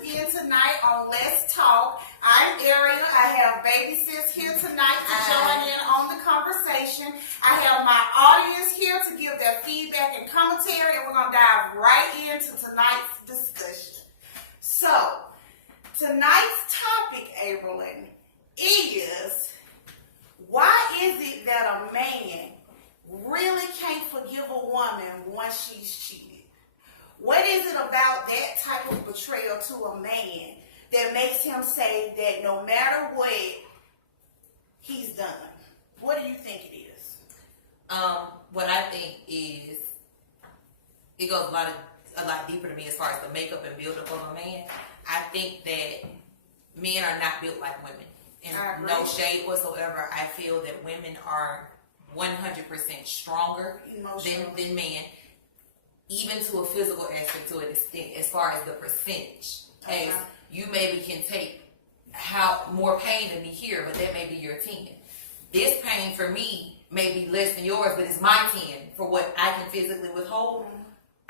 again tonight on Let's Talk. I'm Ariel. I have Baby Sis here tonight to join in on the conversation. I have my audience here to give their feedback and commentary, and we're going to dive right into tonight's discussion. So, tonight's topic, Averlyn, is why is it that a man really can't forgive a woman once she's cheated? What is it about that type of betrayal to a man that makes him say that no matter what, he's done? What do you think it is? What I think is, it goes a lot deeper to me as far as the makeup and build-up of a man. I think that men are not built like women. And no shade whatsoever, I feel that women are 100% stronger than men. Even to a physical aspect, to an extent, as far as the percentage. As you maybe can take more pain than me here, but that may be your 10. This pain for me may be less than yours, but it's my 10 for what I can physically withhold.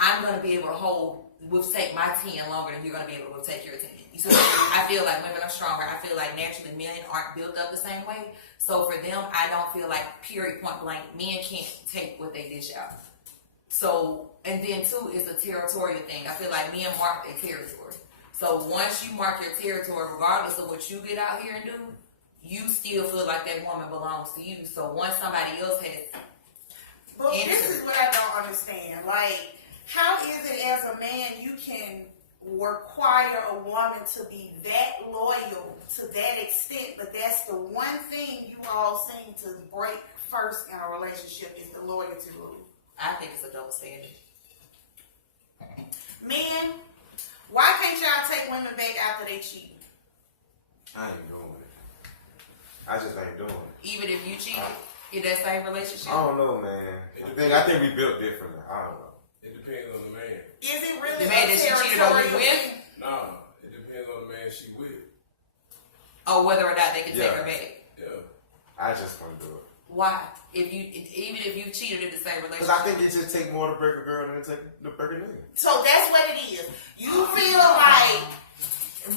I'm going to be able to take my 10 longer than you're going to be able to take your 10. So I feel like women are stronger. I feel like naturally men aren't built up the same way. So for them, I don't feel like period point blank, men can't take what they dish out. So, and then too, it's a territorial thing. I feel like men mark their territory. So once you mark your territory, regardless of what you get out here and do, you still feel like that woman belongs to you. So once somebody else has But this is what I don't understand. Like, how is it as a man you can require a woman to be that loyal to that extent, but that's the one thing you all seem to break first in a relationship is the loyalty rule? I think it's a double standard. Men, why can't y'all take women back after they cheat? I ain't doing it. I just ain't doing it. Even if you cheated in that same relationship? I don't know, man. I think we built differently. I don't know. It depends on the man. Is it really the man that she cheated on you with? No, it depends on the man she with. Or whether or not they can take her back. Yeah. I just want to do it. Why? Even if you cheated in the same relationship. Because I think it just take more to break a girl than it take to break a nigga. So that's what it is. You feel like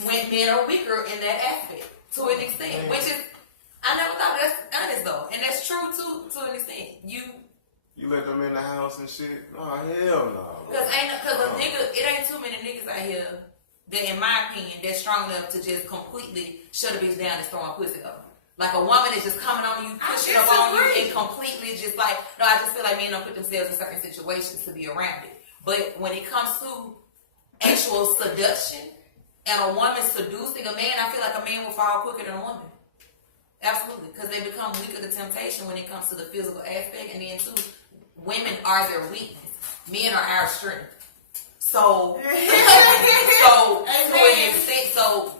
when men are weaker in that aspect to an extent, which is I never thought that's honest though, and that's true to an extent. You let them in the house and shit. Oh hell no. Because a nigga, it ain't too many niggas out here that, in my opinion, that's strong enough to just completely shut a bitch down and throwing pussy up. Like a woman is just coming on you, pushing up on you, and completely just like, no, I just feel like men don't put themselves in certain situations to be around it. But when it comes to actual seduction and a woman seducing a man, I feel like a man will fall quicker than a woman. Absolutely, because they become weaker to temptation when it comes to the physical aspect, and then too, women are their weakness. Men are our strength. So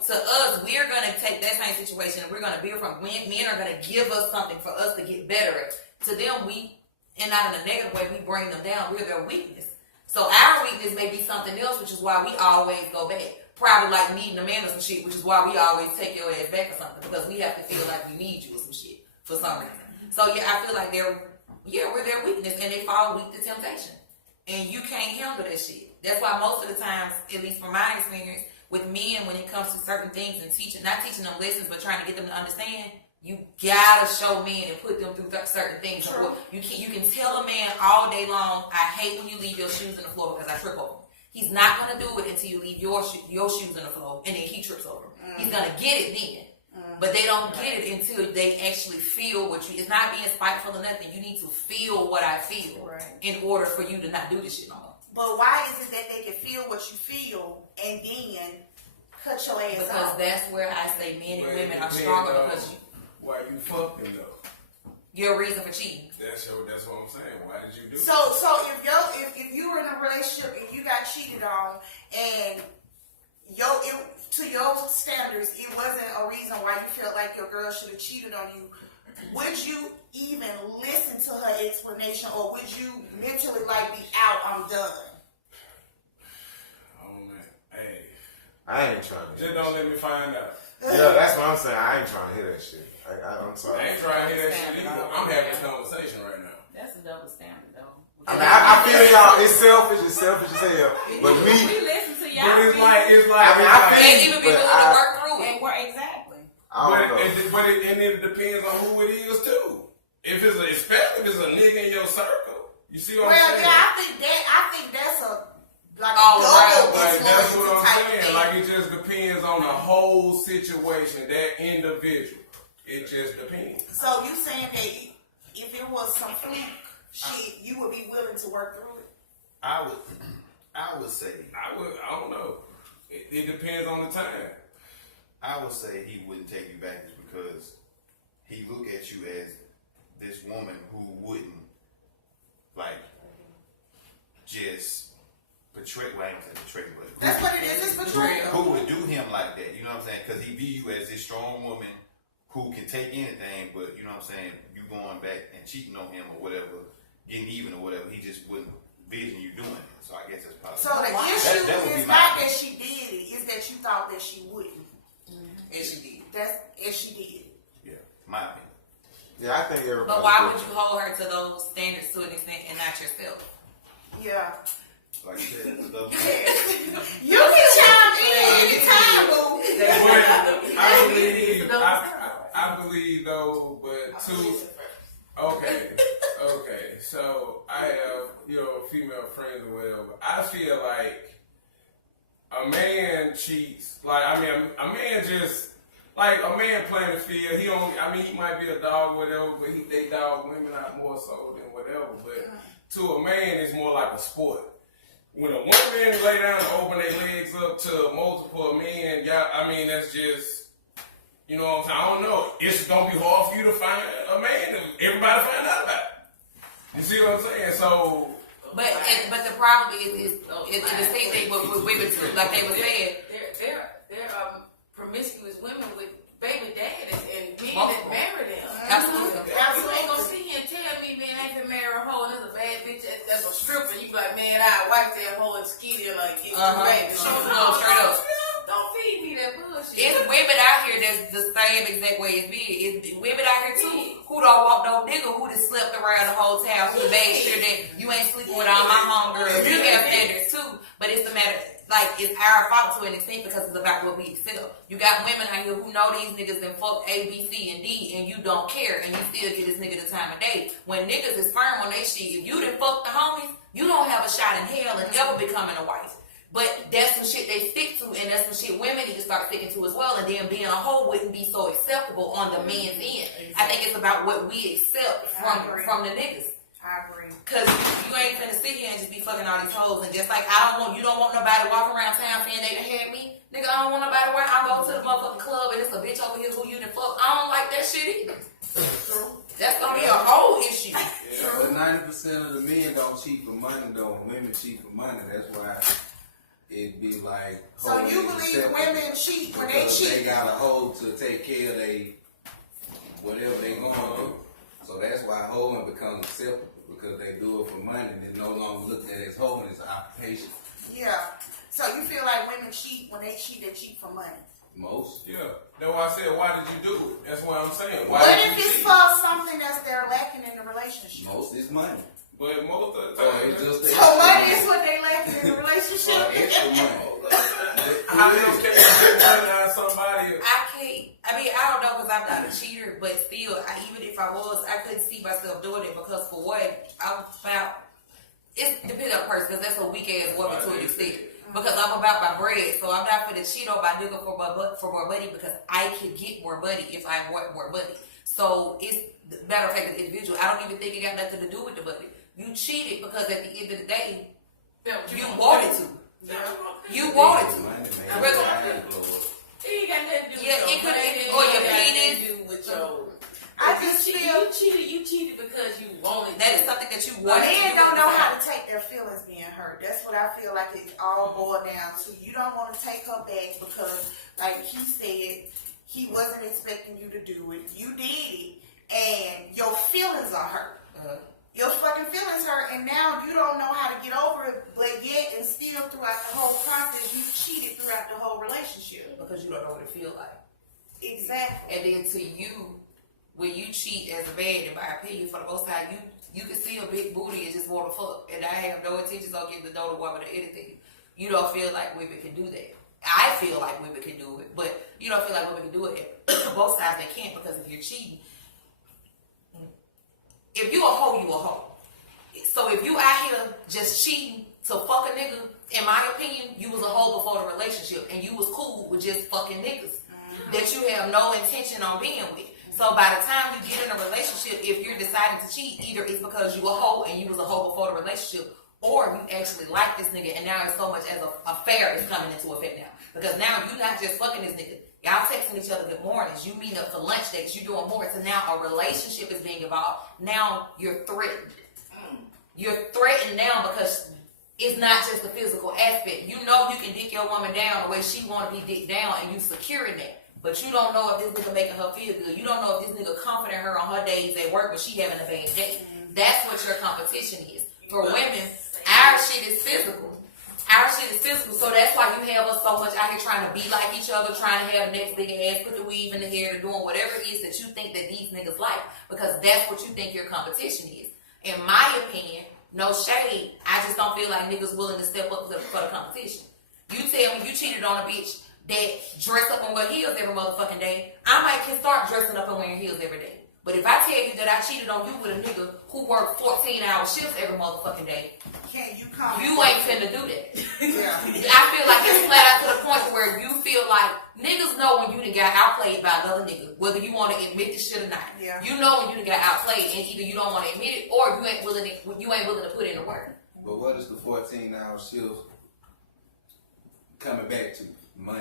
to us, we're gonna take that same situation and we're gonna build from. Men are gonna give us something for us to get better at. To them, and not in a negative way, we bring them down. We're their weakness. So our weakness may be something else, which is why we always go back. Probably like needing a man or some shit, which is why we always take your ass back or something, because we have to feel like we need you or some shit for some reason. So yeah, I feel like we're their weakness, and they fall weak to temptation, and you can't handle that shit. That's why most of the times, at least from my experience, with men, when it comes to certain things and not teaching them lessons, but trying to get them to understand, you gotta show men and put them through certain things. Sure. You can tell a man all day long, I hate when you leave your shoes on the floor because I trip over them. He's not gonna do it until you leave your shoes on the floor, and then he trips over them. He's gonna get it then. But they don't get it until they actually feel what you. It's not being spiteful or nothing. You need to feel what I feel in order for you to not do this shit no more. But why is it that they can feel what you feel and then cut your ass because off? That's where I say men and women are stronger because why you fucking though? Your reason for cheating. That's what I'm saying. Why did you do so it? So if you were in a relationship and you got cheated on and to your standards, it wasn't a reason why you felt like your girl should have cheated on you, would you even listen to her explanation, or would you mentally be out, I'm done? Oh man, hey, I ain't trying to. Just don't let me find out. Yeah, that's what I'm saying. I ain't trying to hear that shit. I'm sorry. I ain't trying to hear that shit either. I'm having this conversation right now. That's a double standard, though. I mean, I feel y'all. It's selfish as hell. But we listen to y'all. But it's like. I mean, I feel they even be But willing to work through it. And where exactly? I But don't know. it depends on who it is too. If it's especially if it's a nigga in your circle, you see what Well, I'm saying? yeah, I think that's a like All a around, double Like that's influence what I'm type saying. thing. Like it just depends on the whole situation, that individual. It just depends. So you saying that if it was some fluke shit, you would be willing to work through it? I would say I don't know. It depends on the time. I would say he wouldn't take you back just because he look at you as this woman who wouldn't like just betray. Well, I ain't gonna say betray, but That's what it is. It's betrayal. who would do him like that? You know what I'm saying? Because he view you as this strong woman who can take anything, but you know what I'm saying? You going back and cheating on him or whatever, getting even or whatever. He just wouldn't vision you doing it. So I guess that's probably. So the issue that would be is my not opinion. that she did it; is that you thought that she wouldn't. And she did. That's if she did. Yeah, my opinion. Yeah, I think everybody. But why would you hold her to those standards to an extent and not yourself? Yeah. Like you said, it's those- You can chime in anytime, boo. But I believe though, but okay. So I have, female friends or whatever. I feel like a man cheats. Like, I mean, a man just, like a man playing the field, he might be a dog or whatever, but they dog women out more so than whatever. But to a man, it's more like a sport. When a woman lay down and open their legs up to multiple men, that's just, you know what I'm saying? I don't know. It's gonna be hard for you to find a man if everybody find out about it. You see what I'm saying? So, But the problem is the same thing with women too. Like they were saying, There are promiscuous women with baby daddies and men that Multiple. marry them. Absolutely. You ain't gonna sit here and tell me, man, I can marry a hoe and there's a bad bitch that's a stripper. You be like, man, I wipe that hoe and skeet her like get you baby. No, straight up. Don't feed me that bullshit. It's women out here that's the same exact way as me. It's women out here too who don't want no nigga who just slept around the whole town, who made sure that you ain't sleeping with all my homegirls. You have standards too, but it's a matter, like, it's our fault to an extent because it's about what we accept. You got women out here who know these niggas and fuck A, B, C, and D, and you don't care, and you still get this nigga the time of day. When niggas is firm on they shit, if you done fuck the homies, you don't have a shot in hell and ever becoming a wife. But that's some shit they stick to, and that's some shit women need to start sticking to as well. And then being a hoe wouldn't be so acceptable on the man's end. I think it's about what we accept from the niggas. I agree. Cause you ain't finna sit here and just be fucking all these hoes, and just like you don't want nobody walking around town saying they done had me. Nigga, I don't want nobody where I go to the motherfucking club and it's a bitch over here who you done fuck. I don't like that shit either. That's gonna be a whole issue. But 90% of the men don't cheat for money though. Women cheat for money. That's why it be like. So you believe women cheat when they because cheat? They got a hoe to take care of whatever they going through. So that's why hoeing becomes acceptable, because they do it for money and they no longer look at it as hoeing as an occupation. Yeah. So you feel like women cheat when they cheat for money? Most. yeah. That's why I said, why did you do it? That's what I'm saying. Why What did if you it's cheat? for something that's they're lacking in the relationship? Most is money. But most of the So time, it's just So money is what they lack in the relationship? extra money. how you can recognize somebody? I don't know because I'm not a cheater, but still, even if I was, I couldn't see myself doing it because for what, it depends on the person, because that's a weak ass woman to an extent. Because I'm about my bread, so I'm not gonna cheat on my nigga for more money because I can get more money if I want more money. So it's, matter of fact, the individual, I don't even think it got nothing to do with the money. You cheated because at the end of the day, you wanted to. You wanted to. Money, man. Really? Mind blow up. It ain't got nothing to do with Yeah, your it could- money, or it your ain't got penis. nothing to do with your. I If just you feel you cheated because you wanted. That is something that you wanted to men do. don't know how to take their feelings being hurt. That's what I feel like it all boiled down to. You don't want to take her back because, like he said, he wasn't expecting you to do it. You did it, and your feelings are hurt. Your fucking feelings hurt, and now you don't know how to get over it, but yet and still throughout the whole process, you cheated throughout the whole relationship. Because you don't know what it feels like. Exactly. And then to you, when you cheat as a man, in my opinion, for the most time, you can see a big booty and just want to fuck. And I have no intentions on getting to know the woman or anything. You don't feel like women can do that. I feel like women can do it, but you don't feel like women can do it. Both sides they can't, because if you're cheating, if you a hoe, you a hoe. So if you out here just cheating to fuck a nigga, in my opinion, you was a hoe before the relationship, and you was cool with just fucking niggas that you have no intention on being with. So by the time you get in a relationship, if you're deciding to cheat, either it's because you a hoe and you was a hoe before the relationship, or you actually like this nigga, and now it's so much as a affair is coming into effect now. Because now you're not just fucking this nigga. Y'all texting each other good mornings. You meet up for lunch dates. You doing more. So now a relationship is being involved. Now you're threatened. You're threatened now because it's not just the physical aspect. You know you can dick your woman down the way she want to be dicked down, and you securing that. But you don't know if this nigga making her feel good. You don't know if this nigga comforting her on her days at work, but she having a bad day. That's what your competition is. For women, our shit is physical. Our shit is physical, so that's why you have us so much out here trying to be like each other, trying to have the next big ass, put the weave in the hair, to doing whatever it is that you think that these niggas like, because that's what you think your competition is. In my opinion, no shade, I just don't feel like niggas willing to step up for the competition. You tell me you cheated on a bitch that dress up and wear heels every motherfucking day, I might can start dressing up and wearing heels every day. But if I tell you that I cheated on you with a nigga who worked 14-hour shifts every motherfucking day, Can you come? you ain't finna do that. Yeah. I feel like it's flat out to the point where you feel like niggas know when you done got outplayed by another nigga, whether you want to admit this shit or not. Yeah. You know when you done got outplayed, and either you don't want to admit it or you ain't willing to put in the work. But what is the 14-hour shift coming back to? Money.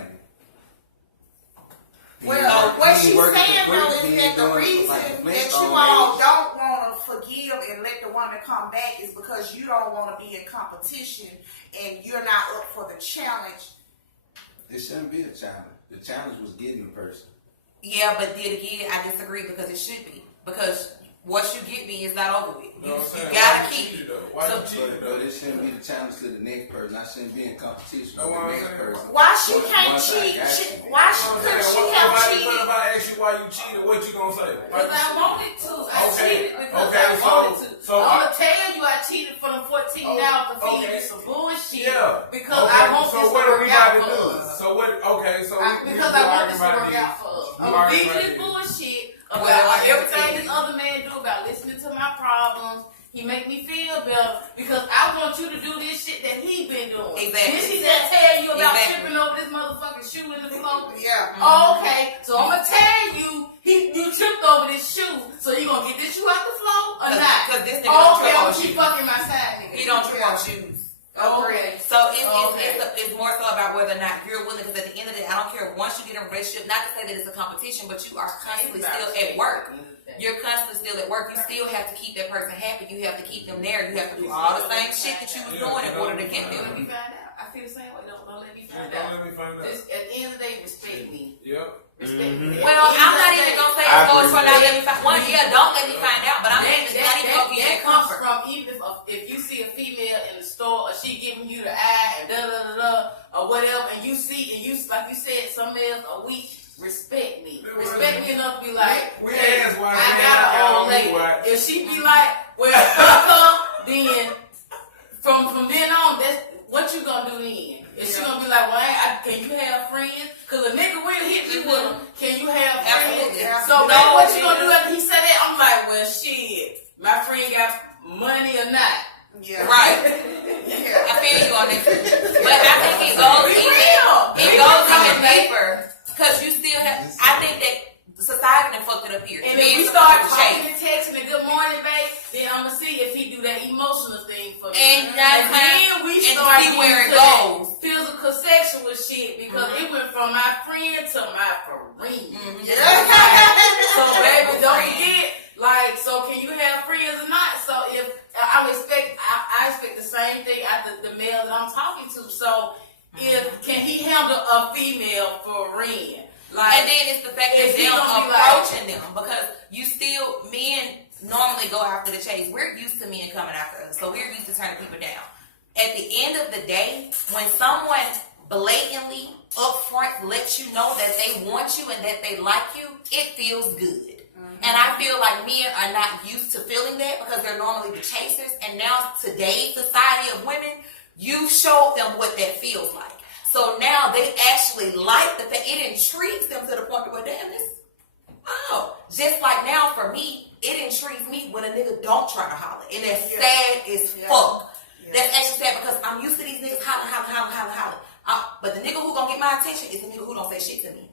Well, what He she's working saying for though free, is he that the doing reason like that you Flintstone all days. don't want to forgive and let the woman come back is because you don't want to be in competition and you're not up for the challenge. It shouldn't be a challenge. The challenge was getting the person. Yeah, but then again, I disagree, because it should be. Because once you get me, it's not over with. You know what I'm saying? You gotta Why you keep cheated it. though? Why you cheated But though? it shouldn't be the challenge to the next person. I shouldn't be in competition That's with what the I'm next saying. person. Why she can't Once I cheat? got you. Why You know what I'm could she saying? have What cheated? if I ask you why you cheated? What you gonna say? Because I wanted to. I Okay. cheated because Okay, I wanted to. so I'm gonna tell you I cheated for them 14 hours to feed okay. you some bullshit. Yeah. Because Okay, I want so this to what are work we out about to for do? us. So what? Okay, so Because I want this to work out for us. I'm feeding this bullshit about everything this other man do, about listening to my problems. He make me feel better because I want you to do this shit that he been doing. Exactly. Did she just tell you about Exactly. tripping over this motherfucking shoe in the floor? Yeah. Okay, so I'm gonna tell you, you tripped over this shoe, so you gonna get this shoe out the floor or not? Because this nigga don't Okay, trip on I'm keep shoes. fucking my side nigga. He don't trip on shoes. Okay. So Okay. it's more so about whether or not you're willing, because at the end of the day, I don't care, once you get in a relationship, not to say that it's a competition, but you are constantly still at work. You're constantly still at work. You still have to keep that person happy. You have to keep them there. You have to do all the same shit that you was doing in order to get Let them. me find out. I feel the same way. Don't let me find Don't out. let me find out. Just, at the end of the day, respect me. Yep. Respect me. Well, I'm not even gonna say it's going for not let me find. One, yeah, don't let me find out. But I'm not even gonna give you that comes comfort. from even if you see a female in the store or she giving you the eye and da da da da or whatever, and you see and you like you said, some males are weak. Respect me. Respect me enough to be like, We hey, asked why I we got ain't an old got lady. me, why? If she be like, well, fuck her, then from then on, that's what you gonna do then. If she gonna be like, well, can you have friends? Cause a nigga will hit me with them. Can you have friends? Absolutely. So No, what you gonna do nigga. after he said that? I'm like, well, shit. My friend got money or not. Yeah. Right. Yeah. I feel you on that. But I think it goes Be even. real. It goes even deeper, because you still have. I think that society done fucked it up here. And Men if we supposed start to talking chase. and texting and good morning, babe, then I'm gonna see if he do that emotional thing for me. And that's then we and start see where it getting to that goes. physical sexual shit because it went from my friend to my friend. So baby, don't forget. Like, so can you have friends or not? So if I expect the same thing out the male that I'm talking to. So if can he handle a female friend? Like, And then it's the fact that Is he them gonna be approaching them, because you still, men normally go after the chase. We're used to men coming after us, so we're used to turning people down. At the end of the day, when someone blatantly upfront lets you know that they want you and that they like you, it feels good. And I feel like men are not used to feeling that because they're normally the chasers. And now today's society of women, you showed them what that feels like. So So now they actually like the fact, it intrigues them to the point where, damn, this, oh. Just like now for me, it intrigues me when a nigga don't try to holler. And that's sad as fuck. That's actually sad because I'm used to these niggas hollering. But the nigga who gonna get my attention is the nigga who don't say shit to me.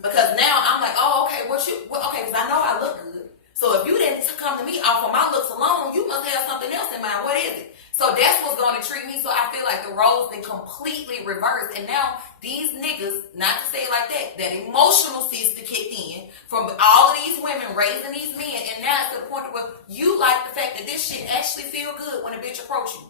Because now I'm like, oh, okay, okay, because I know I look good. So if you didn't come to me off of my looks alone, you must have something else in mind. What is it? So that's what's going to treat me. So I feel like the roles been completely reversed. And now these niggas, not to say it like that emotional cease to kick in from all of these women raising these men. And now it's to the point where you like the fact that this shit actually feel good when a bitch approach you.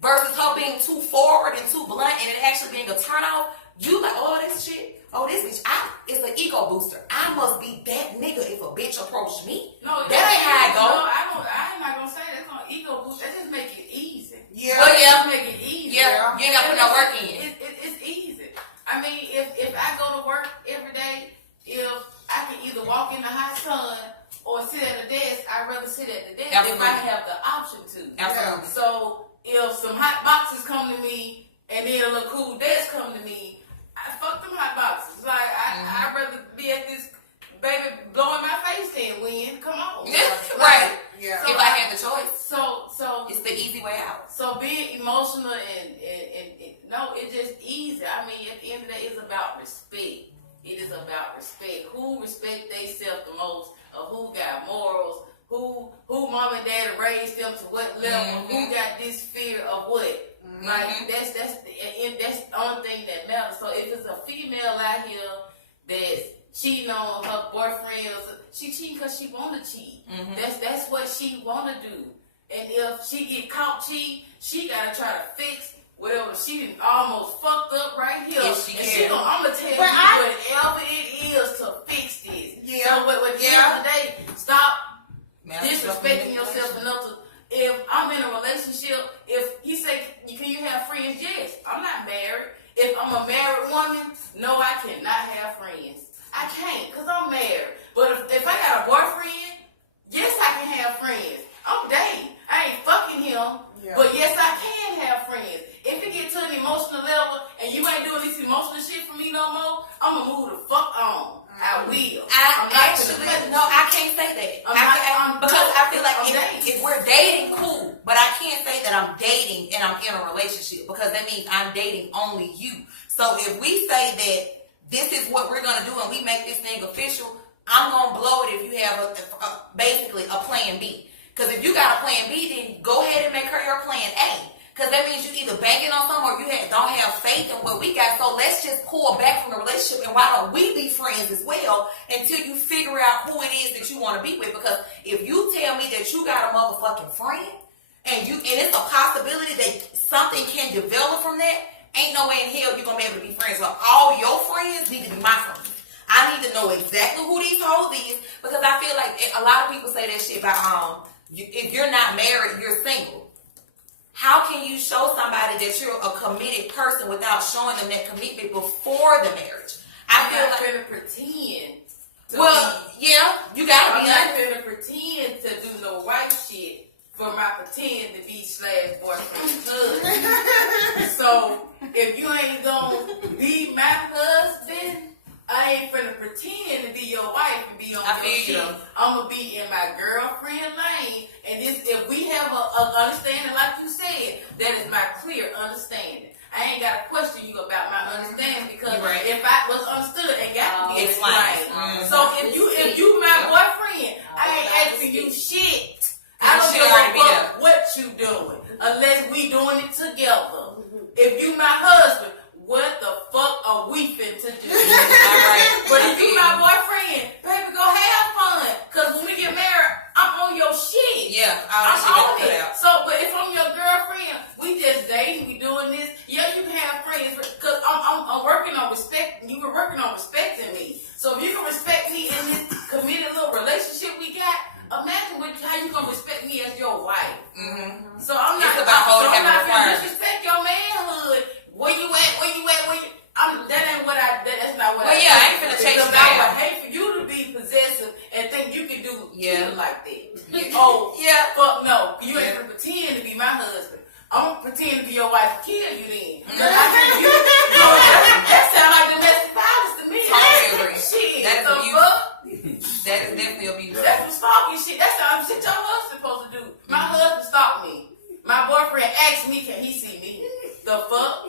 Versus her being too forward and too blunt and it actually being a turn off. You like, oh, this shit. Oh, this bitch, it's an ego booster. I must be that nigga if a bitch approach me. No, that ain't how it go. No, I'm not gonna say that's gonna ego boost. That just make it easy. Yeah. Well, yeah. Just make it easy. Yeah, you ain't gotta put no work in. It's easy. I mean, if I go to work every day, if I can either walk in the hot sun or sit at a desk, I'd rather sit at the desk Absolutely. if I have the option to. Absolutely. So if some hot boxes come to me and then a little cool desk come to me, I fuck them hot boxes. Like I'd rather be at this baby blowing my face than win. Come on. Right. Yeah. If I had the choice, So it's the easy way out. So being emotional and no, it's just easy. I mean, at the end of the day, it's about respect. It is about respect. Who respect themselves the most, or who got morals, who mom and dad raised them to what level, who got this fear of what. Like that's the only thing that matters. So if it's a female out here that's cheating on her boyfriend, she cheating because she wanna cheat. That's what she wanna do. And if she get caught cheating, she gotta try to fix whatever she done almost fucked up right here. If she can. I'm gonna tell you whatever it is to fix this. Yeah. So at the end of the day, stop Man, disrespecting yourself enough to. If I'm in a relationship, if he say, can you have friends? Yes. I'm not married. If I'm a married woman, no, I cannot have friends. I can't because I'm married. But if I got a boyfriend, yes, I can have friends. I'm dating. I ain't fucking him. Yeah. But yes, I can have friends. If it get to an emotional level and you ain't doing this emotional shit for me no more, I'm gonna move the fuck on. I will. I can't say that. Because I feel like if we're dating, cool. But I can't say that I'm dating and I'm in a relationship because that means I'm dating only you. So if we say that this is what we're gonna do and we make this thing official, I'm gonna blow it if you have basically a plan B. Because if you got a plan B, then go ahead and make her your plan A. Because that means you either banking on something or you don't have faith in what we got. So let's just pull back from the relationship and why don't we be friends as well until you figure out who it is that you want to be with. Because if you tell me that you got a motherfucking friend and it's a possibility that something can develop from that, ain't no way in hell you're going to be able to be friends with all your friends need to be my friends. I need to know exactly who these hoes is because I feel like a lot of people say that shit about if you're not married, you're single. How can you show somebody that you're a committed person without showing them that commitment before the marriage? I feel I'm not like gonna pretend. You gotta I'm be not honest. gonna pretend to do no wife shit for my pretend to be / boyfriend's husband. So if you ain't gonna be my husband, I ain't finna pretend to be your wife and be on your shit. I'm gonna be in my girlfriend lane, and if we have a understanding, like you said, that is my clear understanding. I ain't got to question you about my understanding because if I was understood and got to be explained. So if you my boyfriend, I ain't asking you shit. I don't give a fuck what you doing unless we doing it together. If you my husband, what the fuck are we finna do? But if you my boyfriend, baby, go have fun. Cause when we get married, I'm on your shit. Yeah, I'm on it. it. So, but if I'm your girlfriend, we just dating, we doing this. Yeah, you can have friends, cause I'm working on respect. You were working on respecting me. So if you can respect me in this committed little relationship we got, imagine how you gonna respect me as your wife. So I'm not gonna disrespect your manhood. Where up.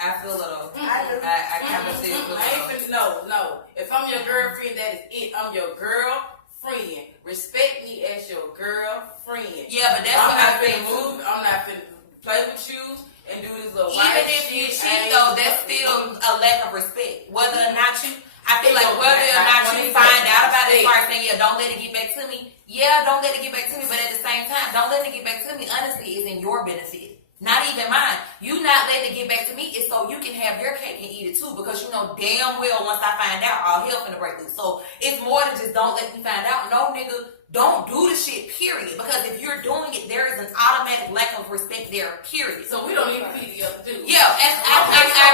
I feel a little. I kind of feel a little. I ain't finna, no. If I'm your girlfriend, that is it. I'm your girlfriend. Respect me as your girlfriend. Yeah, but that's what I think. I'm not finna play with you and do this little Even if you cheat, though, that's still a lack of respect. Whether or not you, I feel like whether or not you find out about it, as far as saying, yeah, don't let it get back to me. Yeah, don't let it get back to me, but at the same time, don't let it get back to me. Honestly, is in your benefit. Not even mine. You not letting it get back to me is so you can have your cake and eat it too, because you know damn well once I find out, all hell finna break loose. So it's more than just don't let me find out. No, nigga, don't do the shit, period. Because if you're doing it, there is an automatic lack of respect there, period. So we don't even be together, do we? Yeah, and So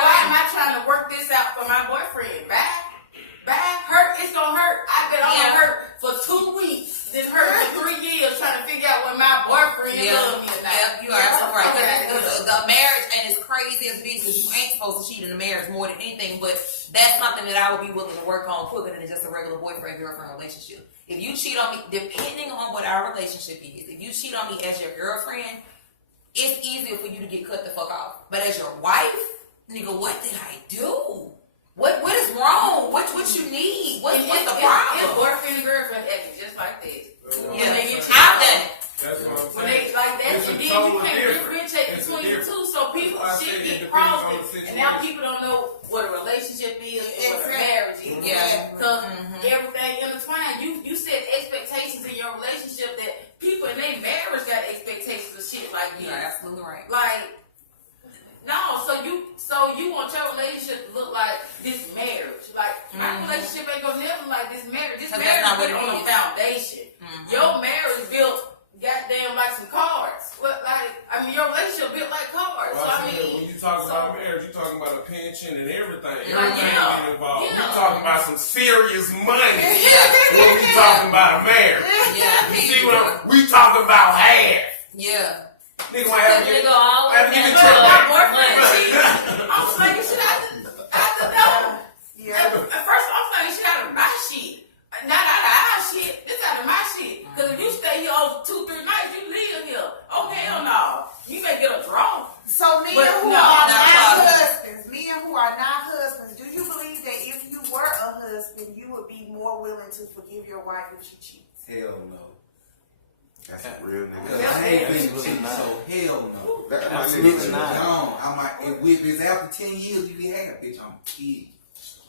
why am I trying to work this out for my boyfriend? Bye. Hurt, it's gonna hurt. I bet I'm gonna hurt for 2 weeks, then hurt for 3 years trying to figure out when my boyfriend love me or not. Yeah, you are so right. Okay. The marriage, and as crazy as it is, because you ain't supposed to cheat in a marriage more than anything, but that's something that I would be willing to work on quicker than just a regular boyfriend-girlfriend relationship. If you cheat on me, depending on what our relationship is, if you cheat on me as your girlfriend, it's easier for you to get cut the fuck off. But as your wife, nigga, what did I do? What is wrong? What you need? What's the It's problem? boyfriend and girlfriend acting just like that. Yeah, When they get I've done it. That's what I'm When saying. they like that, It's a and then total you can't difference. differentiate It's a between the difference. two, so people That's why I shit said it get depends on crossed, the and now situation. people don't know what a relationship is and what a Exactly. marriage is. Yeah. Because everything intertwined. You set expectations in your relationship that people in their marriage got expectations of shit like you. You're absolutely right. Like, no, so you want your relationship to look like this marriage. Like, my relationship ain't gonna never like this marriage. This 'Cause marriage that's not what built it on a is. foundation. Your marriage built goddamn like some cards. What, like, I mean, your relationship built like cards. Well, So, I I said, when mean, you talk about marriage, you talking about a pension and everything. Yeah. Everything Yeah. get involved. Yeah. You talking about some serious money. Yeah. When we talking about a marriage. Yeah. You see what we talking about half. Yeah. Nigga might have to Nigga give always have to give it got my to boyfriend cheated. I'm slanging shit out the door. Yeah. At first, I'm slanging shit out of my shit. Not out of our shit. This out of my shit. Because if you stay here over 2-3 nights, you live here. Oh, hell no. You may get a draw. So men But who no, are not not possible. husbands, men who are not husbands, do you believe that if you were a husband, you would be more willing to forgive your wife if she cheats? Hell no. That's a real Cause nigga. I ain't been Absolutely cheating, not. so hell no. That my Absolutely nigga. not. Gone. I might, if it's after 10 years you get had, bitch, I'm a kid.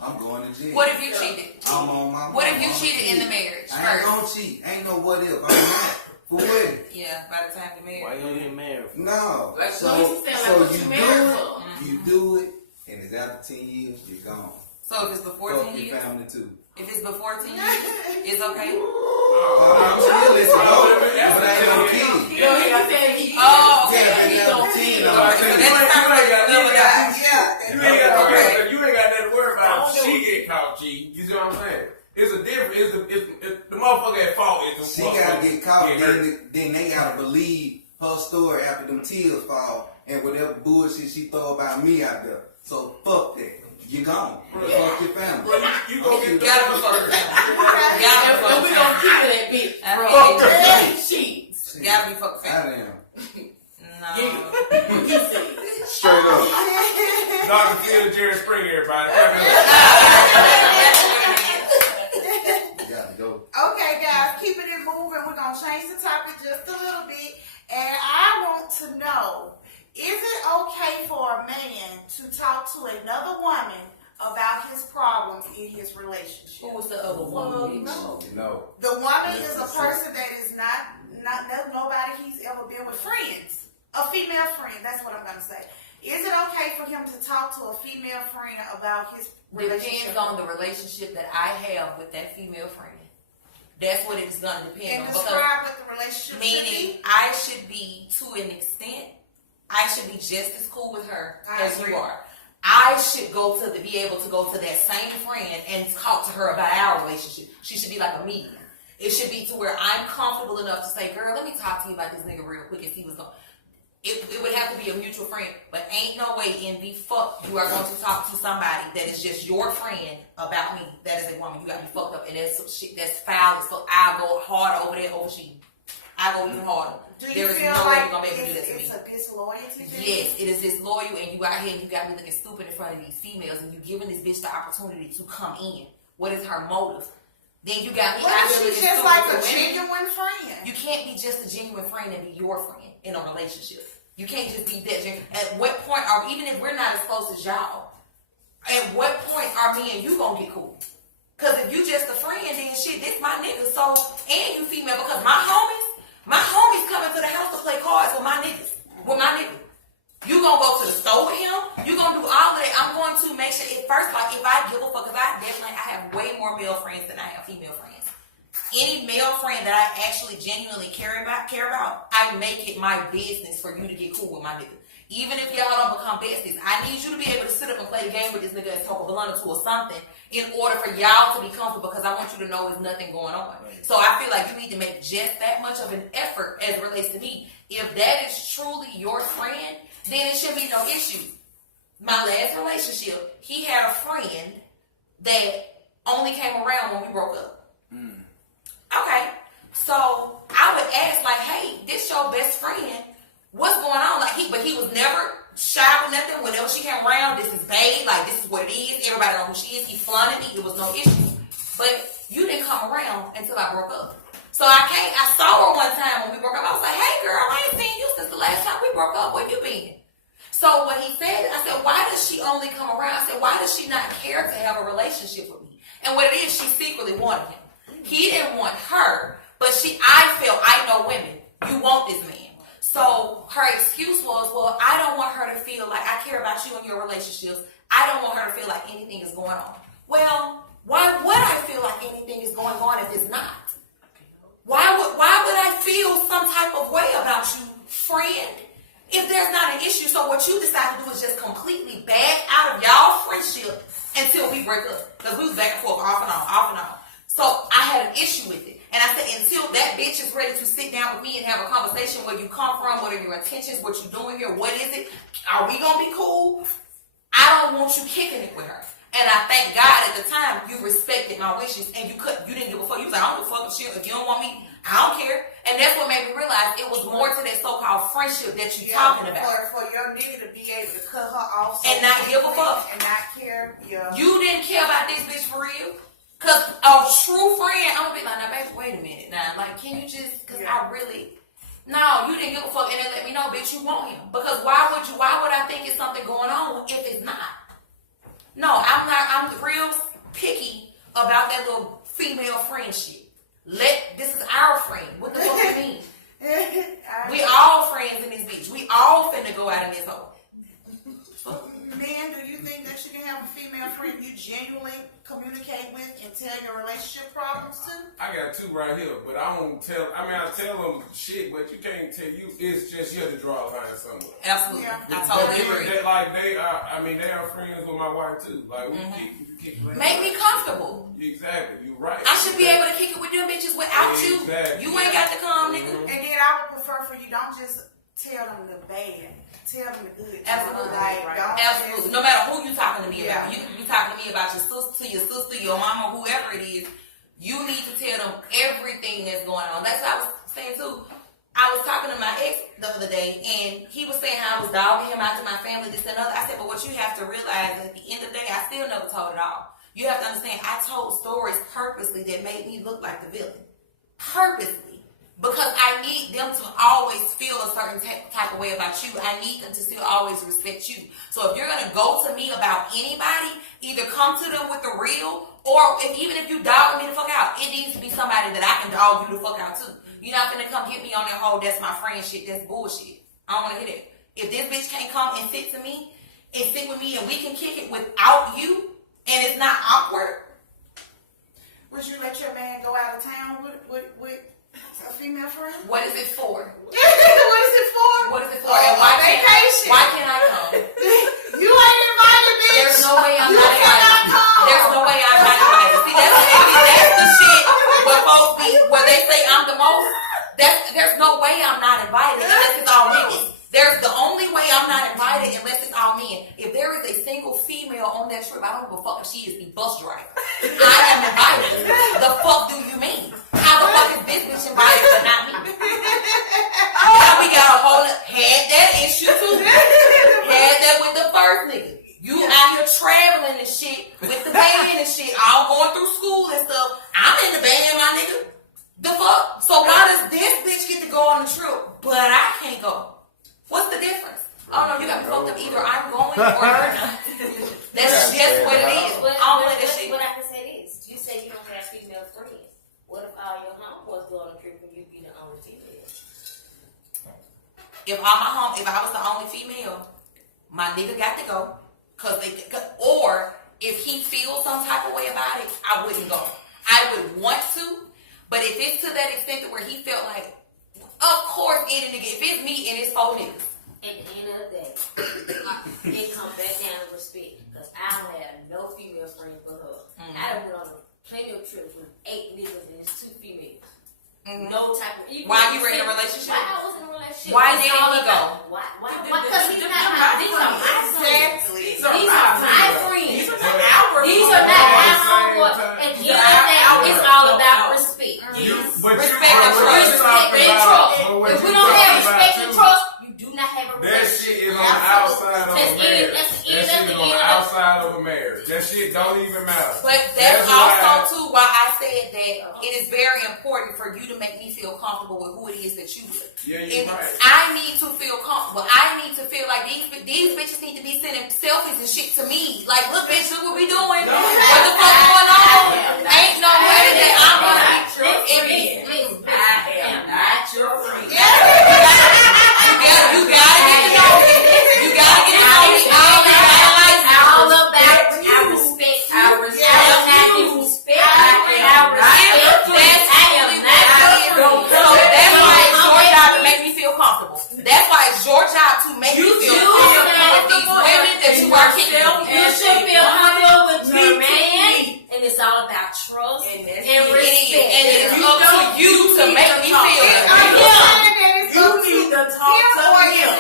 I'm going to jail. What if you cheated? I'm on my What if you I'm a cheated in kid. the marriage I ain't first? gonna cheat. Ain't no what if. I'm not. For what? Yeah, by the time you Why married. you don't get married? No. Like, So, you saying, like, so what you you married do for? it, you do it, and it's after 10 years, you're gone. So if it's before Fuck 10 your years, family too. if it's before 10 years, it's okay. I'm still listening, but I ain't no kid. You know, he was saying he. Oh, he okay. he Yeah, don't yeah, cheat. yeah. Okay, so that's the time where you love a guy. Yeah. You ain't got to Okay. worry. You ain't got nothing to worry about if I don't she get caught cheating. You see what I'm saying? It's a difference. It's the motherfucker at fault is the She motherfucker gotta get caught, hurt. then they gotta believe her story after them tears fall and whatever bullshit she throw about me out there. So fuck that. You gone. Fuck your family. Well, you gonna You get the gotta be fucking family. You gotta be And we fucking gonna keep family. that bitch. I mean, Fuck her. She. you gotta be fucking I family. am. No. He said. Straight up. Dr. Phil Jerry Springer, everybody. You gotta go. Okay, guys, keeping it moving. We're gonna change the topic just a little bit, and I want to know: is it okay for a man to talk to another woman about his problems in his relationship? Who was the other woman? No. No. The woman is a person that is not nobody he's ever been with. Friends, a female friend. That's what I'm gonna say. Is it okay for him to talk to a female friend about his relationship? Depends on the relationship that I have with that female friend. That's what it's gonna depend And on. describe what the relationship should Meaning, be. I should be, to an extent, I should be just as cool with her I as agree. you are. I should be able to go to that same friend and talk to her about our relationship. She should be like a medium. It should be to where I'm comfortable enough to say, girl, let me talk to you about this nigga real quick and see what's going on. It would have to be a mutual friend, but ain't no way in the fuck you are going to talk to somebody that is just your friend about me. That is a woman. You got me fucked up, and that's some shit that's foul. So I'll go hard over that over cheating. I go even harder. Do you There is feel no way like you're gonna be able to do that to it's me. a disloyalty thing? Yes, it is disloyal, and you out here and you got me looking stupid in front of these females, and you giving this bitch the opportunity to come in. What is her motive? Then you got me But out here she's looking just stupid like for a women. genuine friend. You can't be just a genuine friend and be your friend in a relationship. You can't just be that genuine. At what point are, even if we're not as close as y'all, at what point are me and you gonna get cool? Cause if you just a friend, then shit, this my nigga. So, and you female, because my homies coming to the house to play cards with my niggas. With my nigga. You gonna go to the store with him. You gonna do all of that. I'm going to make sure, at first, like, if I give a fuck, because I have way more male friends than I have female friends. Any male friend that I actually genuinely care about, I make it my business for you to get cool with my nigga. Even if y'all don't become besties, I need you to be able to sit up and play the game with this nigga as Coca-Cola or something in order for y'all to be comfortable, because I want you to know there's nothing going on. So I feel like you need to make just that much of an effort as it relates to me. If that is truly your friend, then it should be no issue. My last relationship, he had a friend that only came around when we broke up. Okay, so I would ask, like, hey, this your best friend, what's going on? Like, but he was never shy with nothing. Whenever she came around, this is babe, like, this is what it is. Everybody know who she is. He flaunted me. It was no issue. But you didn't come around until I broke up. So I saw her one time when we broke up. I was like, hey, girl, I ain't seen you since the last time we broke up. Where you been? So when he said, I said, why does she only come around? I said, why does she not care to have a relationship with me? And what it is, she secretly wanted him. He didn't want her, but I know women, you want this man. So her excuse was, well, I don't want her to feel like I care about you and your relationships. I don't want her to feel like anything is going on. Well, why would I feel like anything is going on if it's not? Why would I feel some type of way about you, friend, if there's not an issue? So what you decide to do is just completely back out of y'all friendship until we break up. Because we was back and forth, off and on. So I had an issue with it. And I said, until that bitch is ready to sit down with me and have a conversation, where you come from, what are your intentions, what you doing here, what is it, are we going to be cool? I don't want you kicking it with her. And I thank God at the time you respected my wishes, and you didn't give a fuck. You was like, I don't give a fuck if you don't want me, I don't care. And that's what made me realize it was more to that so-called friendship that you're talking about. For your nigga to be able to cut her off and not give a fuck. And not care. Yeah. You didn't care about this bitch for real. Cause a true friend, I'm gonna be like, now baby, wait a minute. Now, like, can you just, cause I really, no, you didn't give a fuck, and then let me know, bitch, you want him. Because why would I think it's something going on if it's not? No, I'm real picky about that little female friendship. This is our friend. What the fuck you mean? We all friends in this bitch. We all finna go out in this hole. Man, do you think that you can have a female friend you genuinely communicate with and tell your relationship problems to? I got two right here, but I tell them shit, but you can't tell you. It's just you have to draw a line somewhere. Absolutely. Yeah. I totally agree. They are friends with my wife too. Like, we kick Make me comfortable. Exactly, you're right. I should be able to kick it with them bitches without Exactly. you. You ain't got to come, nigga. And then I would prefer for you, don't just tell them the bad. Tell them the good. Absolutely. Don't Absolutely. No matter who you talking to me Yeah. about. You talking to me about your sister, your mama, whoever it is, you need to tell them everything that's going on. That's what I was saying too. I was talking to my ex the other day, and he was saying how I was dogging him out to my family, this and other. I said, but what you have to realize, at the end of the day, I still never told it all. You have to understand, I told stories purposely that made me look like the villain. Purposely. Because I need them to always feel a certain type of way about you. I need them to still always respect you. So if you're going to go to me about anybody, either come to them with the real, or even if you dog me the fuck out, it needs to be somebody that I can dog you the fuck out too. You're not going to come get me on that whole, that's my friend shit, that's bullshit. I don't want to hear that. If this bitch can't come and sit to me, and sit with me, and we can kick it without you, and it's not awkward. Would you let your man go out of town with a female friend? What is it for? What is it for? What is it for? And why vacation. Why can't I come? You ain't invited, bitch. There's no way I'm You not cannot invited. come. There's no way I'm not invited. See, that's the shit where folks be, where they say I'm the most. There's no way I'm not invited unless it's all niggas. There's the only way I'm not invited unless it's all men. If there is a single female on that trip, I don't give a fuck if she is the bus driver. I am invited. The fuck do you mean? How the fuck is this bitch invited but not me? Now we got a whole had that issue too. Had that with the first nigga. You out here traveling and shit with the band and shit, all going through school and stuff. I'm in the band, my nigga. The fuck? So why does this bitch get to go on the trip, but I can't go? What's the difference? I don't know, you got me fucked up. Either I'm going or you're not. That's just what it is. I don't play that shit. What I can say is, you say you don't have female friends. What if all your homeboys go on a trip and you be the only female? If I was the only female, my nigga got to go. Or if he feels some type of way about it, I wouldn't go. I would want to, but if it's to that extent to where he felt like, of course, any nigga, if it's me and it's 4 niggas. At the end of the day, it comes back down to respect. Because I don't have no female friends but her. I done went on plenty of trips with 8 niggas and it's 2 females. No type of. Why you were in a relationship? Why I was in a relationship? Why It's didn't all he about- go? Why? Because these are my friends. These are my friends. These are not our These are not All our the same homeboys. time. At the end of the day, it's all about respect. Respect and trust. Respect and trust. If we don't have respect and trust, you do not have a That relationship. shit is on the outside of a marriage. That's the That shit is on the outside of a marriage. That shit don't even matter. But that's why- also too why I said that it is very important for you to make me feel comfortable with who it is that you with. Yeah, you're And right. I need to feel comfortable. I need to feel like these bitches need to be sending selfies and shit to me. Like, look, bitch, look what we doing. What the fuck going on? Ain't no way that I'm gonna be true. I am not your friend. You gotta get to know me. You gotta get to know me. All about I respect you. I don't have to respect you. I respect you. I am not your friend. So that's why it's your job to make me feel comfortable. That's why it's your job to make me feel comfortable with these women that you are kicking. You should feel comfortable with your man, and it's all about trust and respect. And it's up to you to make me feel You need to talk to him.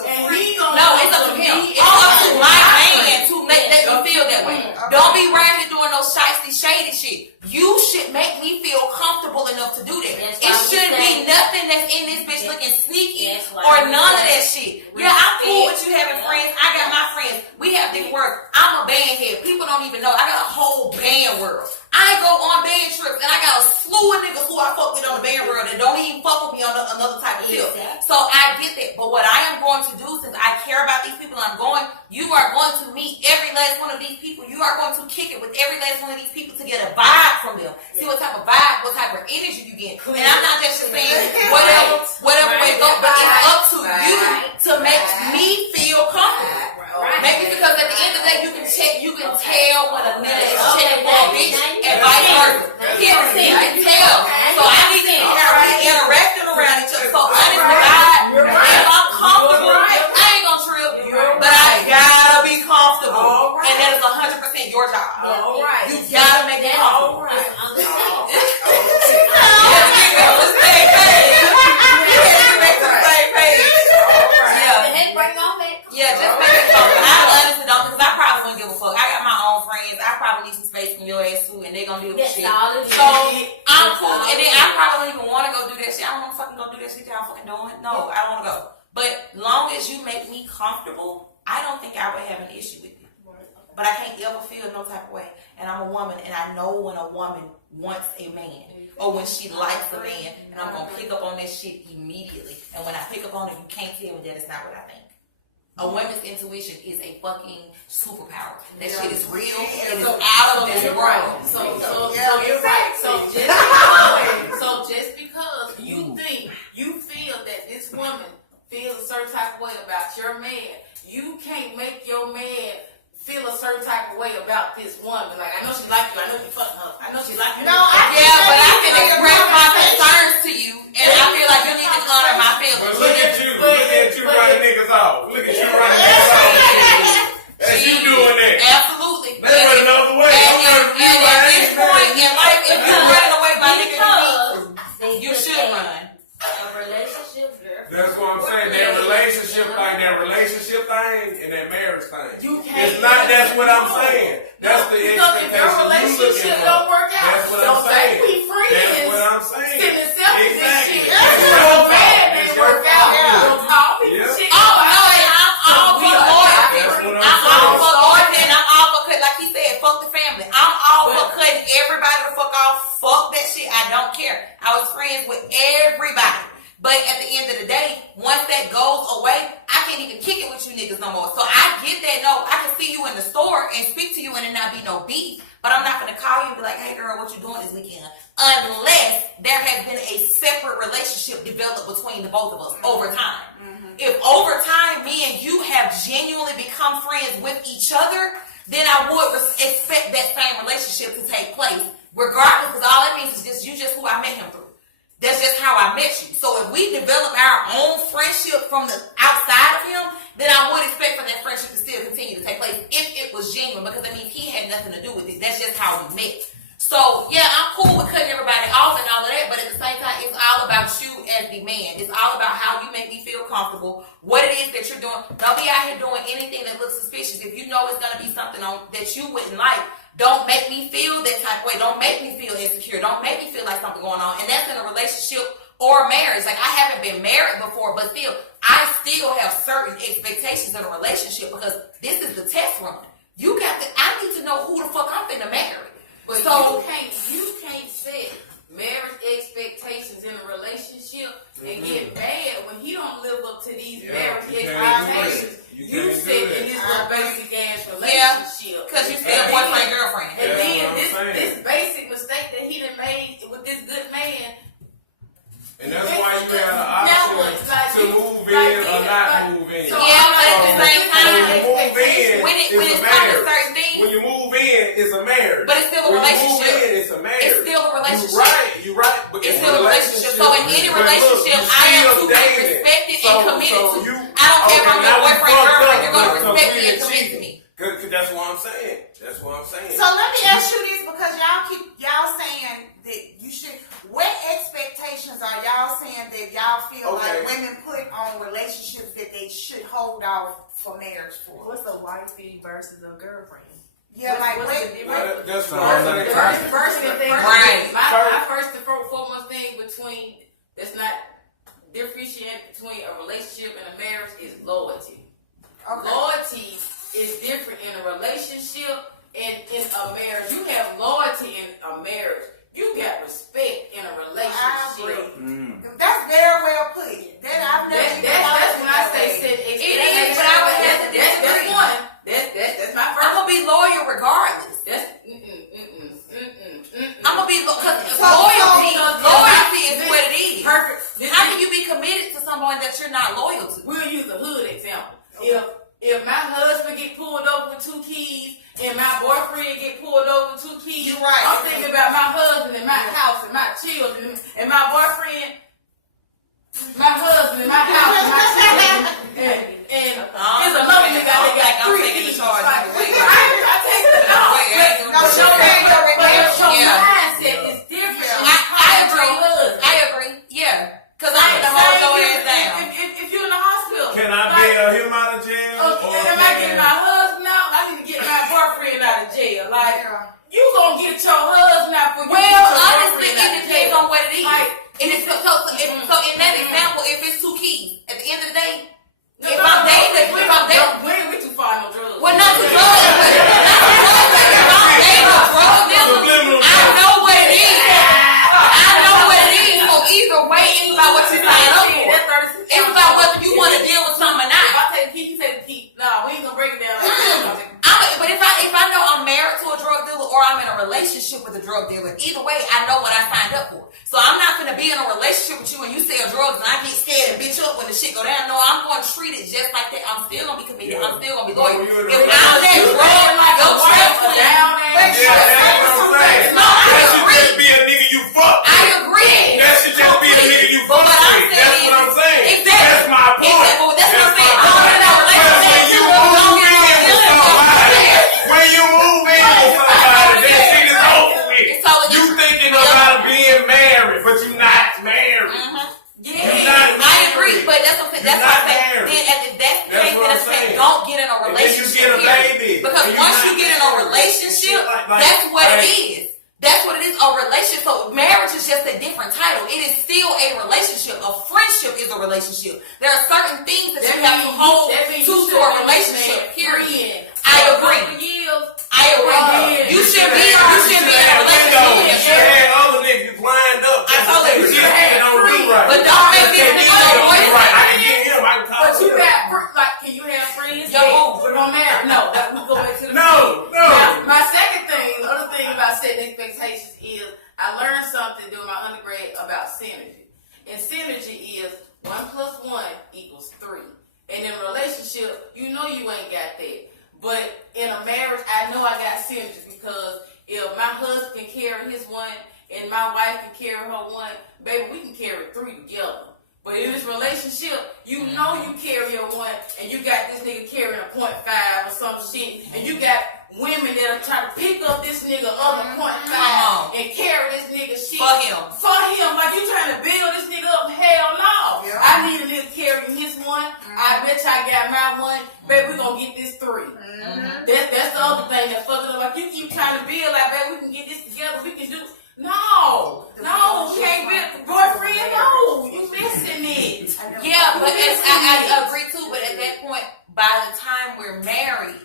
And he gonna No, it's up to him. It's up to my man to make me feel that way. Don't be around here doing no shiesty, shady shit. You should make me feel comfortable enough to do that. It shouldn't be nothing that's in this bitch looking sneaky or none of that shit. Yeah, I'm cool with you having friends. I got my friends. We have different work. I'm a band head. People don't even know. I got a whole band world. I go on band trips and I got a slew of niggas who I fuck with on the band world that don't even fuck with me on another type of deal. So I get that. But what I am going to do, since I care about these people I'm going, you are going to meet every last one of these people. You are going to kick it with every last one of these people to get a vibe from them. See what type of vibe, what type of energy you get. And I'm not just saying whatever way it goes, but it's up to you to make me feel comfortable. Maybe because at the end of the day, you can tell when a nigga is checking for a bitch and vice versa. Period. You can tell. So I need to be interacting around each other. So honest to God, if I'm comfortable, I ain't gonna trip. But I gotta be comfortable. And that is 100% your job. all right. You gotta make it comfortable. All right. Yeah, just make it comfortable. I honestly don't, because I probably wouldn't give a fuck. I got my own friends. I probably need some space from your ass too, and they gonna deal with shit. So I'm cool, and then I probably don't even want to go do that shit. I don't want to fucking go do that shit y'all fucking doing. No, I don't want to go. But long as you make me comfortable, I don't think I would have an issue with it. But I can't ever feel no type of way. And I'm a woman, and I know when a woman wants a man, or when she likes a man, and I'm gonna pick up on that shit immediately. And when I pick up on it, you can't tell me that it's not what I think. A woman's intuition is a fucking superpower. That shit is real. It is out of this world. So you're right. So just because you feel that this woman feels a certain type of way about your man, you can't make your man feel a certain type of way about this woman. Like, I know she like you. I know you fucking her. I know she like you. But I can express my concerns to you, and I feel like you need to honor my feelings. But look at you. Look at you running niggas off. Look at you running niggas off. That's you doing that. Absolutely. Let's run another way. And at this point in life, if you're running away by niggas, you should run. A relationship, girl. That's what I'm saying. That relationship thing, and that marriage thing. You can't. It's not. That's what I'm saying. That's the Because if your expectation you looking relationship for. don't work out, That's what don't I'm say saying. we friends. That's what I'm saying. care. I was friends with everybody. But at the end of the day, once that goes away, I can't even kick it with you niggas no more. So I get that. No, I can see you in the store and speak to you and it not be no beef. But I'm not going to call you and be like, hey girl, what you doing this weekend? Unless there has been a separate relationship developed between the both of us over time. If over time me and you have genuinely become friends with each other, then I would expect that same relationship to take place. Regardless, because all that means is just who I met him through. That's just how I met you. So if we develop our own friendship from the outside of him, then I would expect for that friendship to still continue to take place if it was genuine, because that means he had nothing to do with it. That's just how we met. So yeah, I'm cool with cutting everybody off and all of that, but at the same time, it's all about you as the man. It's all about how you make me feel comfortable, what it is that you're doing. Don't be out here doing anything that looks suspicious. If you know it's gonna be something on that you wouldn't like, don't make me feel that type of way. Don't make me feel insecure. Don't make me feel like something going on. And that's in a relationship or a marriage. Like, I haven't been married before, but still, I still have certain expectations in a relationship because this is the test run. I need to know who the fuck I'm finna marry. But So you can't set marriage expectations in a relationship and get mad when he don't live up to these marriage expectations. You sit in this little basic ass relationship. because you still boyfriend, girlfriend. And then this basic mistake that he done made with this good man. And that's why you have the option to move in or not move in. So Yeah, but at the same time, when you move in, when it's it's a time to marriage. certain things, When you move in, it's a marriage. but it's still a When relationship. you move in, it's a marriage. It's still a relationship. You're right. But It's still a relationship. So in any relationship, I am to be respected and committed to. I don't care if I'm your boyfriend, girlfriend. You're gonna respect me and commit to me. Cause that's what I'm saying. That's what I'm saying. So let me ask you this, because y'all saying that you should. What expectations are y'all saying that y'all feel like women put on relationships that they should hold off for marriage for? What's a wifey versus a girlfriend? Yeah, like what's what? the difference? That's what So, I'm saying. Right. My first and foremost thing that's not differentiating between a relationship and a marriage is loyalty. Okay. Loyalty is different in a relationship and in a marriage. You have loyalty in a marriage. You got respect in a relationship. That's very well put. That I've never. That's when I say set expectations. It is, but I would have to disagree. That's one. That's my I'm first. gonna be loyal regardless. That's I'm gonna be because loyalty is what it is. Perfect. How can you be committed to someone that you're not loyal to? We'll use a hood example. If my husband get pulled over with 2 keys and my boyfriend get pulled over with 2 keys, You're right. I'm thinking about my husband and my house and my children and my boyfriend, my husband and my house and my children and there's another nigga that got 3 keys. Like, I take it off. But your mindset is different. I agree. Yeah. Because I ain't gonna hold your ass down. If you're in the hospital, Can I bail him out of jail? am I getting my husband out? I need to get my boyfriend out of jail. Like, you gonna get your husband out for you. Well, get your honestly, boyfriend out it of depends jail. on what it is. Like, And it's so in that example, if it's 2 keys, at the end of the day, if I'm dating, we ain't get too far no drugs. well, not to drug dealers, if I'm dating a drug dealer, I know what it is. I know what it is. So either way, it's about what you sign up for. It's about whether you want to deal with something or If not. I take the key, you take the key. Nah, we ain't gonna break it down. But if I know I'm married to a drug dealer or I'm in a relationship with a drug dealer, either way, I know what I signed up for. So I'm not gonna be in a relationship with you and you sell drugs and I get scared and bitch up when the shit go down. No, I'm gonna treat it just like that. I'm still gonna be committed. I'm still gonna be loyal. If I'm that drug, like your trust me. down Yeah, that's what I'm saying. No, I That should agree. just be a nigga you fuck. I agree. That should just be a nigga you But fuck what I'm with. saying That's what I'm saying. Exactly. That's my point. Exactly. That's what I'm saying. my I don't point. know relationship. When you move in with somebody, when you move in with somebody, that shit is over with. It's totally You different. thinking about being married, but you not married. I agree, but that's what I'm saying. That's what I'm saying. married. Then if that's the That's case, what then I'm I'm saying saying. don't get in a And then you relationship. get a period. baby. Because And you once not you get in a married. relationship, Like- that's what it like- is. That's what it is, a relationship. So marriage is just a different title. It is still a relationship. A friendship is a relationship. There are certain things that you have to hold to a relationship, period. I agree. I agree. You should be in a You should have relationship. had other niggas lined up. I I know I got synergies because if my husband can carry his one and my wife can carry her one, baby, we can carry 3 together. But in this relationship, you know you carry a 1 and you got this nigga carrying a 0.5 or some shit, and you got women that are trying to pick up this nigga other 0.5 and carry this nigga shit. For him. Like you trying to build this nigga up? Hell no. Yeah. I need a nigga carrying his 1. I bet you I got my 1. Baby, we gonna get this 3. That's the other thing that fucking up. Like you keep trying to build like, baby, we can get this together. We can do. No, we can't be boyfriend. No, you missing it. Yeah, but I agree too. But at that point, by the time we're married,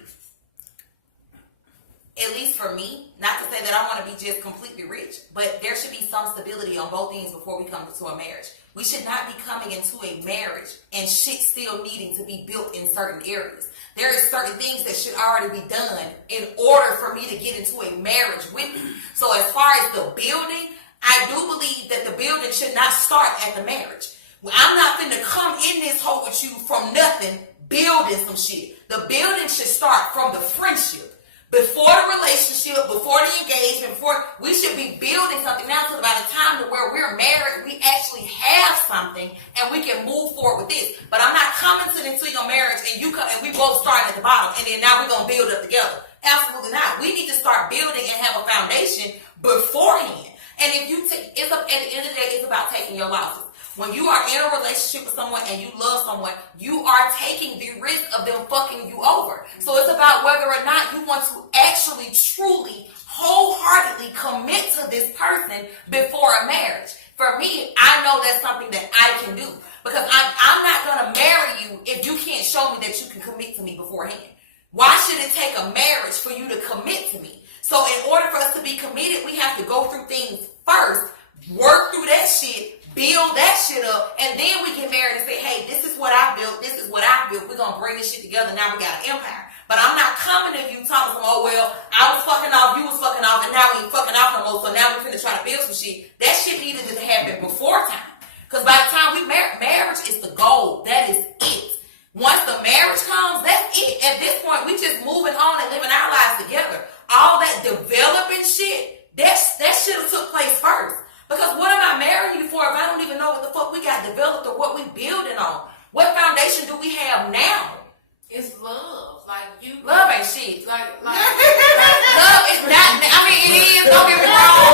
at least for me, not to say that I want to be just completely rich, but there should be some stability on both ends before we come to a marriage. We should not be coming into a marriage and shit still needing to be built in certain areas. There is certain things that should already be done in order for me to get into a marriage with you. So as far as the building, I do believe that the building should not start at the marriage. I'm not finna come in this hole with you from nothing, building some shit. The building should start from the friendship. Before the relationship, before the engagement, we should be building something now, so by the time to where we're married, we actually have something and we can move forward with this. But I'm not coming into your marriage and you come and we both starting at the bottom and then now we're gonna build up together. Absolutely not. We need to start building and have a foundation beforehand. And if you take, at the end of the day, it's about taking your losses. When you are in a relationship with someone and you love someone, you are taking the risk of them fucking you over. So it's about whether or not you want to actually, truly, wholeheartedly commit to this person before a marriage. For me, I know that's something that I can do. Because I'm not going to marry you if you can't show me that you can commit to me beforehand. Why should it take a marriage for you to commit to me? So in order for us to be committed, we have to go through things first, work through that shit, build that shit up, and then we get married and say, hey, this is what I built, this is what I built, we're gonna bring this shit together, now we got an empire. But I'm not coming to you talking some, oh well, I was fucking off, you was fucking off, and now we ain't fucking off no more, so now we're finna try to build some shit. That shit needed to happen before time. Because by the time we marriage is the goal, that is it. Once the marriage comes, that's it. At this point, we just moving on and living our lives together. All that developing shit, that shit took place first. Because what am I marrying you for if I don't even know what the fuck we got developed or what we building on? What foundation do we have now? It's love. Like you. Love ain't shit. Like love is not. I mean, it is. Don't get me wrong.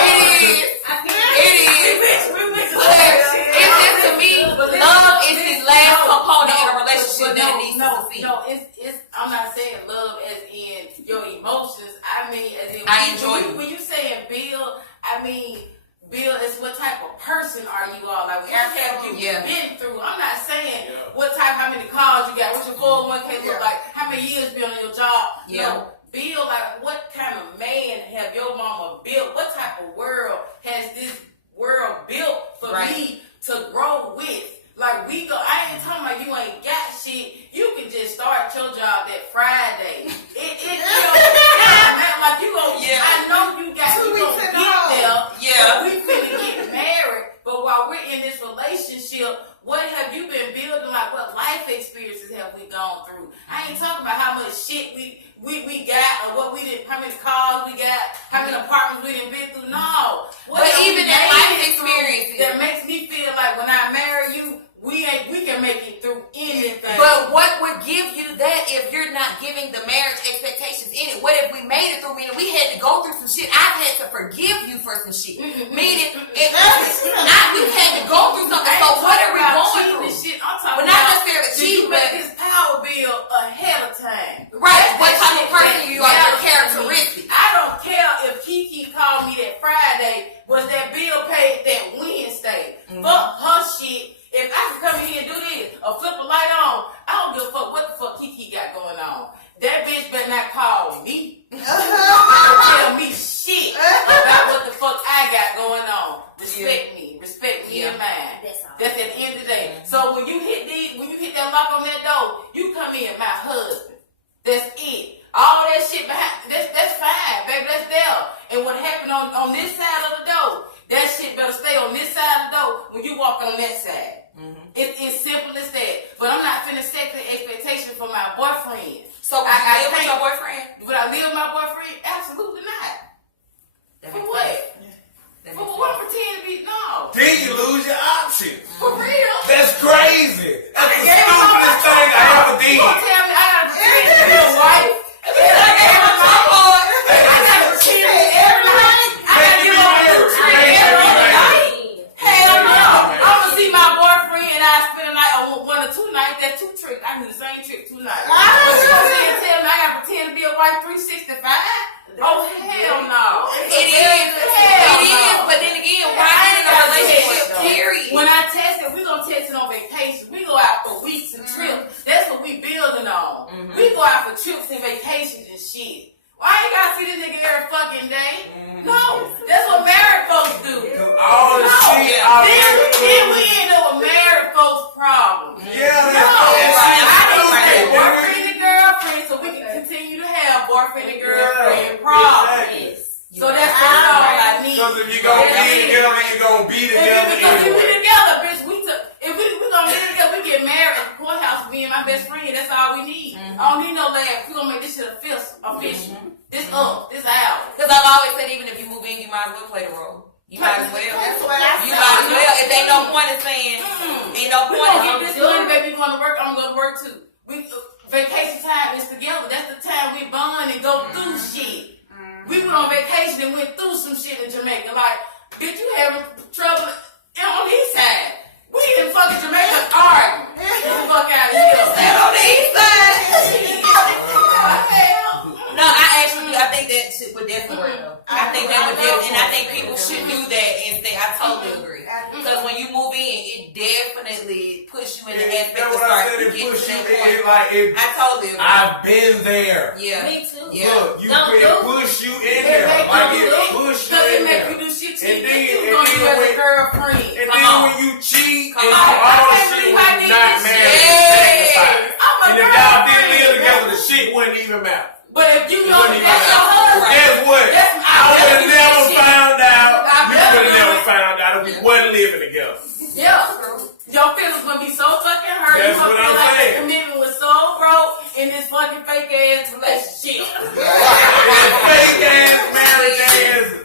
It is. It's just to me, love is his last component in a relationship that needs to succeed. No, it's. I'm not saying love as in your emotions. I mean, as in I enjoy you. When you saying build, I mean, build is what type of person are you all? Like, what have you been through? I'm not saying what type, how many cars you got, what's your 401k look like, how many years been on your job. No, build like what kind of man have your mama built? What type of world has this world built for me to grow with? Like we go, I ain't talking about you ain't got shit. You can just start your job that Friday. Like you gonna, I know you got, you gonna get there. Yeah, we finna get married. But while we're in this relationship, what have you been building? Like what life experiences have we gone through? I ain't talking about how much shit we got or what we did, how many cars we got, how many apartments we done been through. No, but even that life experience that makes me feel like when I marry you, we can make it through anything. But what would give you that if you're not giving the marriage expectations in it? What if we made it through? Meaning we had to go through some shit. I've had to forgive you for some shit. Meaning we've had to go through something. So what are we going through? Shit. I'm talking not necessarily cheating, but this power bill ahead of time. Right. What type of person you are? Your characteristics. I don't care if Kiki called me that Friday. Was that bill paid that Wednesday? Fuck her shit. If I can come in here and do this or flip a light on, I don't give a fuck what the fuck Kiki got going on. That bitch better not call me. Don't tell me shit about what the fuck I got going on. Respect me and mine. That's at the end of the day. So when you hit that lock on that door, you come in, my husband. That's it. All that shit behind, that's fine, baby. That's there. And what happened on this side of the door, that shit better stay on this side of the door when you walk on that side. It's simple as that. But I'm not finna set the expectation for my boyfriend. So I live with your boyfriend. boyfriend? Would I live with my boyfriend? Absolutely not. That For makes what? sense. That For makes what? sense. Pretend to be no. Then you lose your options. For real. That's crazy. That's the gave her stupidest my thing I ever You did. gonna tell me I gotta pretend to be a wife? I gave her my heart. I gotta pretend to be every night. I gotta give her a trick every night. Hell no. I'ma see my boyfriend and I spend a night or 1 or 2 nights. That's 2 tricks. I do the same trick 2 nights. But you gonna tell me I gotta pretend to be a wife 365? Oh hell no. It is, but then again, why in a relationship, period? When I test it, we gonna test it on vacation. We go out for weeks and trips. That's what we building on. We go out for trips and vacations and shit. Why you gotta see this nigga every fucking day? No, that's what married folks do. All the shit I Then we end up with married folks' problems. Yeah, No, that's I didn't say stupid. boyfriend and girlfriend, so we can continue to have boyfriend and girlfriend problems. Exactly. So that's all I need. Because if you gonna be together, you gonna be together Because if we anyway. together, bitch, if we gonna be together, we get married at the courthouse, me and my best friend, that's all we need. I don't need no laugh. We gonna make this shit official. This this out. Because I've always said, even if you move in, you might as well play the role. You might as well. That's what I You said. might as well. If ain't no point in saying, ain't no We point gonna get in this money, baby. You wanna work? I'm gonna work too. We vacation time is together. That's the time we bond and go through shit. We went on vacation and went through some shit in Jamaica. Like, bitch, you having trouble on the east side. We in fucking Jamaica arguing. Get the fuck out of here. Stand on the east side. Hell. No, I think that shit would definitely work though. I think that would definitely, and I think people should do that and say, I totally agree. Because when you move in, it definitely puts you in the aspect That's of what I start said. to It get to push you that in. point. Like it. I totally agree. I've been there. Yeah. Me too. Yeah. Look, Don't it do. push you in It there. make Like you it do. push you Cause it in make there. you do shit And you then- think you and gonna then do as a when- girlfriend. And Come then on. when you cheat Come and on. all I the can't shit believe when I you did not this married, shit. you sacrifice. I'm a And if y'all didn't girlfriend. live together, the shit wouldn't even matter. But if you know wouldn't even that's your matter. husband, Guess what? I would have never found out. You would have never found out if we wasn't living together. Yeah. Your feelings gonna be so fucking hurt. That's You gonna what feel I'm like saying. the commitment was so broke in this fucking fake ass relationship. Fake ass marriage ass